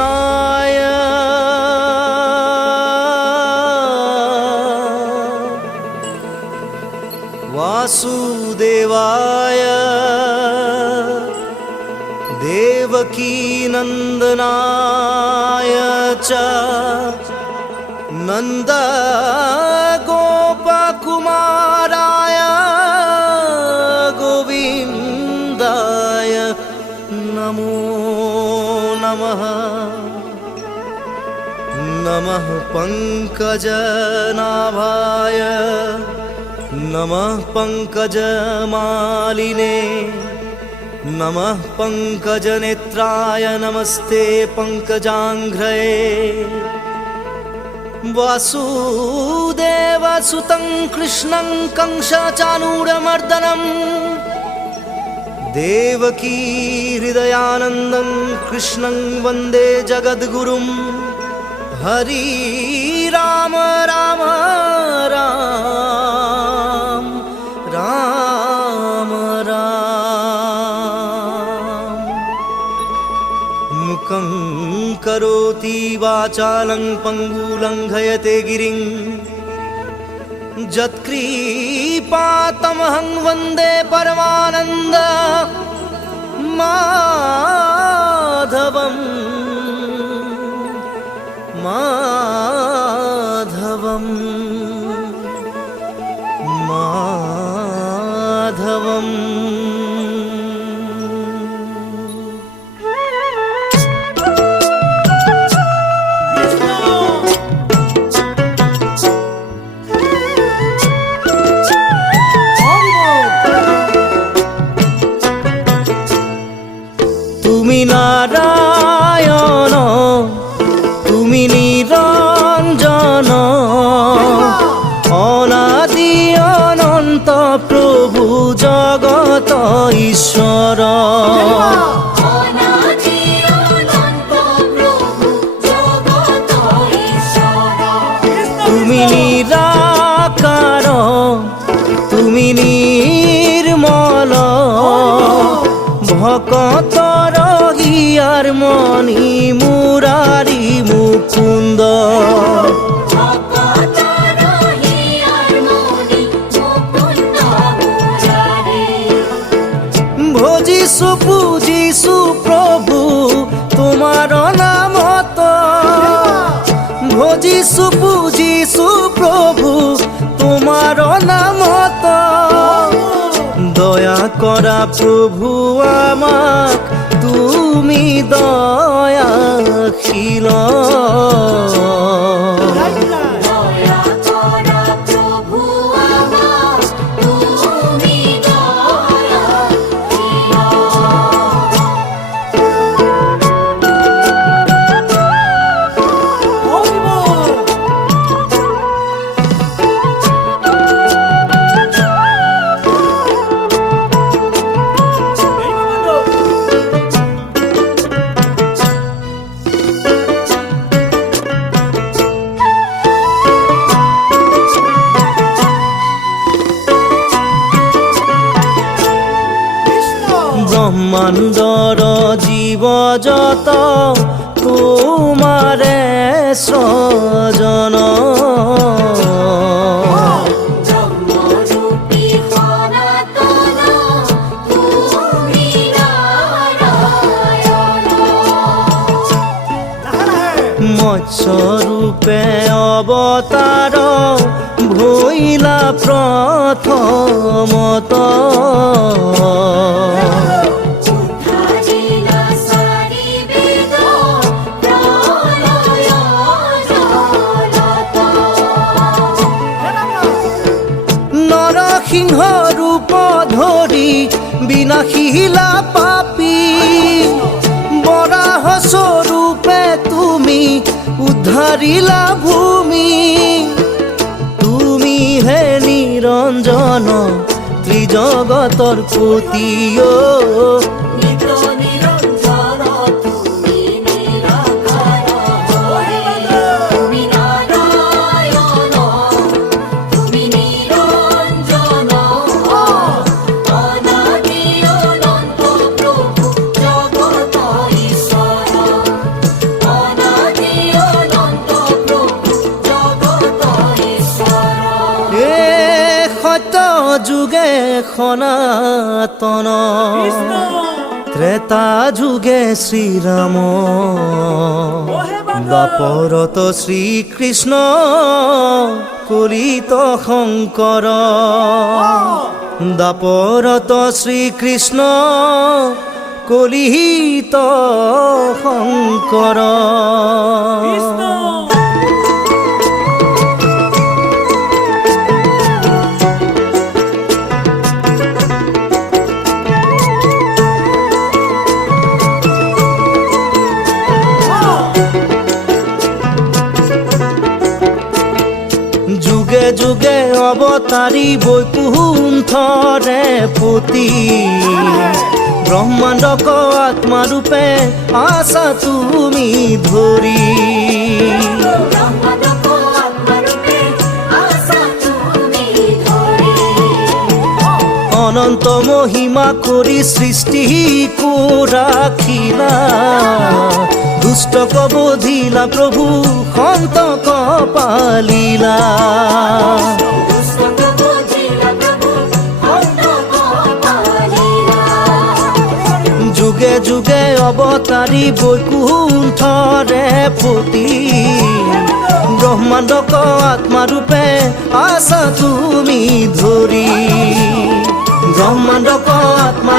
कृष्णाय वासुदेवाय देवकी नंदनाय च नंद गोपकुमाराय गोविंदाय नमो नमः। नमः पंकजनाभाय नमः पंकजमालिने नमः पंकजनेत्राय नमस्ते पंकजांघ्रये। वासुदेवसुतं कृष्णं कंसचाणूरमर्दनं देवकी हृदयानन्दं कृष्णं वन्दे जगद्गुरुं। हरि राम राम राम राम राम। मुखं करोति वाचालं पङ्गुलङ्घयते गिरिं यत्कृपातमहं वन्दे परमानन्द माधवम् माधवम् माधवम्। তুমি নারায়ণ তুমি নিরঞ্জন অনাদি অনন্ত প্রভু জগত ঈশ্বর। তুমি নিরাকার তুমি নির্মল ভকতর হিয়ার মণি মুরারি মুকুন্দ। ভজিছু পূজিছু প্রভু তোমার নামত ভজিছু পূজিছু প্রভু তোমার নামত। দয়া করা প্রভু আমাক তুমি দয়াশীল। ব্রহ্মাণ্ডর জীব যত তোমারে সজন। মৎস্যরূপে অবতার ভৈলা প্রথমত। নরসিংহ রূপ ধরি বিনাশীলা পাপী বরাহ স্বরূপে তুমি উদ্ধারিলা ভূমি। তুমি হে নিরঞ্জন ত্রিজগতর পতি। সনাতন ত্রেতা যুগে শ্রীরাম দ্বাপরত শ্রীকৃষ্ণ কলিত শঙ্কৰ দ্বাপরত শ্রীকৃষ্ণ কলিত শঙ্কৰ যুগে যুগে অবতাৰী বৈকুণ্ঠৰে পতি ব্ৰহ্মাণ্ডক আত্মাৰূপে আছা তুমি ধৰি অনন্ত মহিমা কৰি সৃষ্টি ৰাখিলা দুষ্টক বধিলা প্ৰভু সন্তক পালিলা যুগে যুগে অবতাৰী বৈকুণ্ঠৰে পতি ব্ৰহ্মাণ্ডক আত্মাৰূপে আছা তুমি ধৰি ব্ৰহ্মাণ্ডক আত্মা